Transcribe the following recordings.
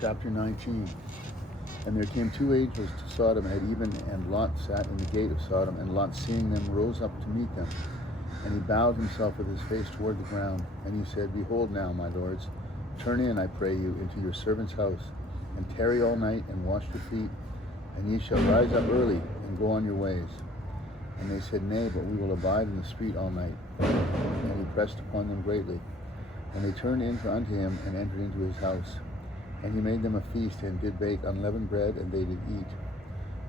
Chapter 19. And there came two angels to Sodom at even, and Lot sat in the gate of Sodom, and Lot, seeing them, rose up to meet them. And he bowed himself with his face toward the ground. And he said, Behold now, my lords, turn in, I pray you, into your servant's house, and tarry all night, and wash your feet, and ye shall rise up early, and go on your ways. And they said, Nay, but we will abide in the street all night. And he pressed upon them greatly. And they turned in unto him, and entered into his house. And he made them a feast, and did bake unleavened bread, and they did eat.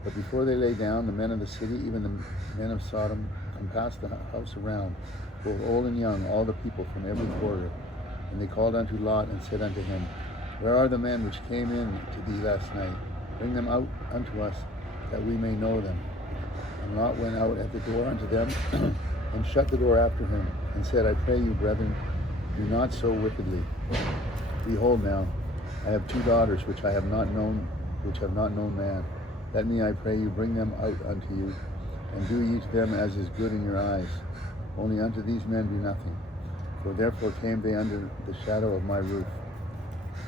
But before they lay down, the men of the city, even the men of Sodom, compassed the house around, both old and young, all the people from every quarter. And they called unto Lot, and said unto him, Where are the men which came in to thee last night? Bring them out unto us, that we may know them. And Lot went out at the door unto them, and shut the door after him, and said, I pray you, brethren, do not so wickedly. Behold now, I have two daughters which have not known man. Let me, I pray you, bring them out unto you, and do ye to them as is good in your eyes. Only unto these men do nothing. For therefore came they under the shadow of my roof.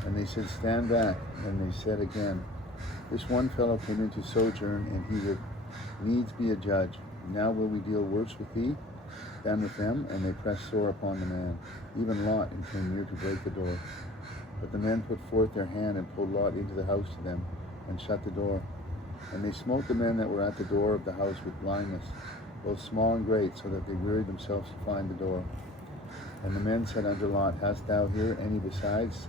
And they said, Stand back. And they said again, This one fellow came in to sojourn, and he would needs be a judge. Now will we deal worse with thee than with them? And they pressed sore upon the man, even Lot, and came near to break the door. But the men put forth their hand, and pulled Lot into the house to them, and shut the door. And they smote the men that were at the door of the house with blindness, both small and great, so that they wearied themselves to find the door. And the men said unto Lot, Hast thou here any besides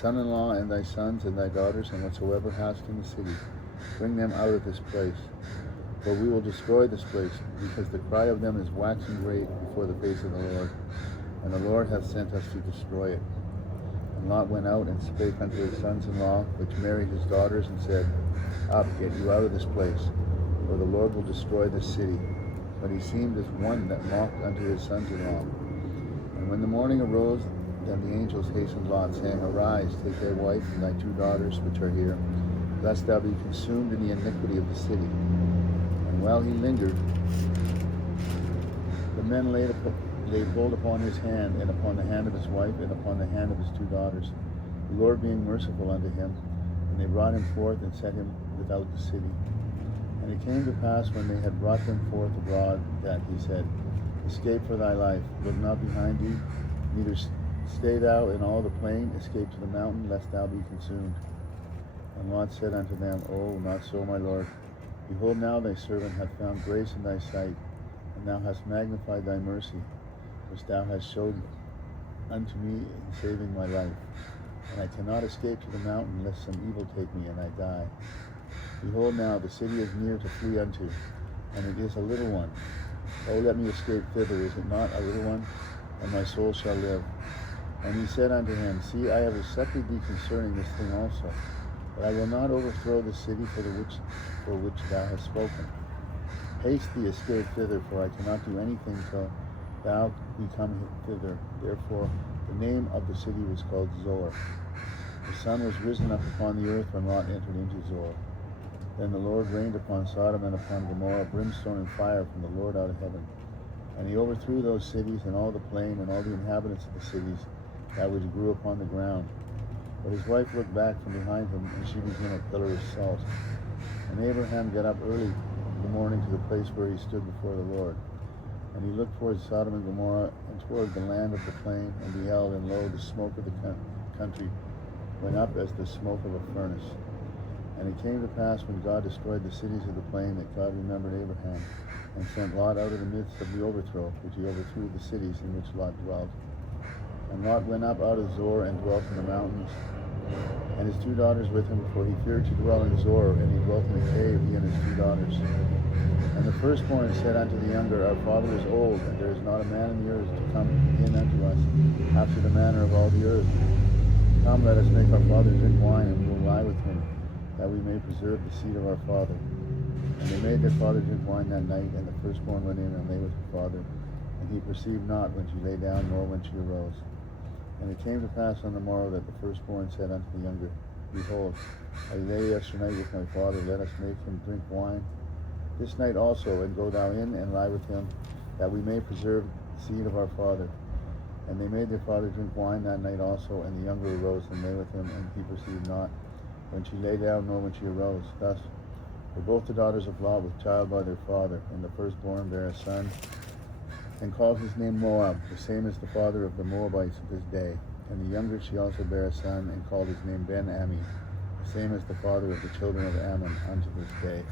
son-in-law, and thy sons, and thy daughters, and whatsoever hast in the city? Bring them out of this place. For we will destroy this place, because the cry of them is waxing great before the face of the Lord. And the Lord hath sent us to destroy it. And Lot went out and spake unto his sons-in-law, which married his daughters, and said, Up, get you out of this place, for the Lord will destroy this city. But he seemed as one that mocked unto his sons-in-law. And when the morning arose, then the angels hastened Lot, saying, Arise, take thy wife and thy two daughters which are here, lest thou be consumed in the iniquity of the city. And while he lingered, the men laid hold upon his hand, and upon the hand of his wife, and upon the hand of his two daughters, the Lord being merciful unto him. And they brought him forth, and set him without the city. And it came to pass, when they had brought them forth abroad, that he said, Escape for thy life, look not behind thee, neither stay thou in all the plain, escape to the mountain, lest thou be consumed. And Lot said unto them, Oh, not so, my Lord. Behold, now thy servant hath found grace in thy sight, and thou hast magnified thy mercy, which thou hast showed unto me in saving my life. And I cannot escape to the mountain, lest some evil take me, and I die. Behold now, the city is near to flee unto, and it is a little one. Oh, let me escape thither, is it not a little one? And my soul shall live. And he said unto him, See, I have accepted thee concerning this thing also, but I will not overthrow the city for which thou hast spoken. Haste thee, escape thither, for I cannot do anything till thou be come thither. Therefore the name of the city was called Zoar. The sun was risen up upon the earth when Lot entered into Zoar. Then the Lord rained upon Sodom and upon Gomorrah brimstone and fire from the Lord out of heaven. And he overthrew those cities, and all the plain, and all the inhabitants of the cities, that which grew upon the ground. But his wife looked back from behind him, and she became a pillar of salt. And Abraham got up early in the morning to the place where he stood before the Lord. And he looked towards Sodom and Gomorrah, and toward the land of the plain, and beheld, and lo, the smoke of the country went up as the smoke of a furnace. And it came to pass, when God destroyed the cities of the plain, that God remembered Abraham, and sent Lot out of the midst of the overthrow, which he overthrew the cities in which Lot dwelt. And Lot went up out of Zoar, and dwelt in the mountains, and his two daughters with him, for he feared to dwell in Zoar, and he dwelt in a cave, he and his two daughters. And the firstborn said unto the younger, Our father is old, and there is not a man in the earth to come in unto us, after the manner of all the earth. Come, let us make our father drink wine, and we will lie with him, that we may preserve the seed of our father. And they made their father drink wine that night, and the firstborn went in and lay with her father. And he perceived not when she lay down, nor when she arose. And it came to pass on the morrow that the firstborn said unto the younger, Behold, I lay yesternight with my father, let us make him drink wine this night also, and go thou in and lie with him, that we may preserve the seed of our father. And they made their father drink wine that night also, and the younger arose and lay with him, and he perceived not when she lay down nor when she arose. Thus were both the daughters of Lot with child by their father, and the firstborn bare a son, and called his name Moab, the same as the father of the Moabites of this day. And the younger she also bare a son, and called his name Ben-Ami, the same as the father of the children of Ammon unto this day.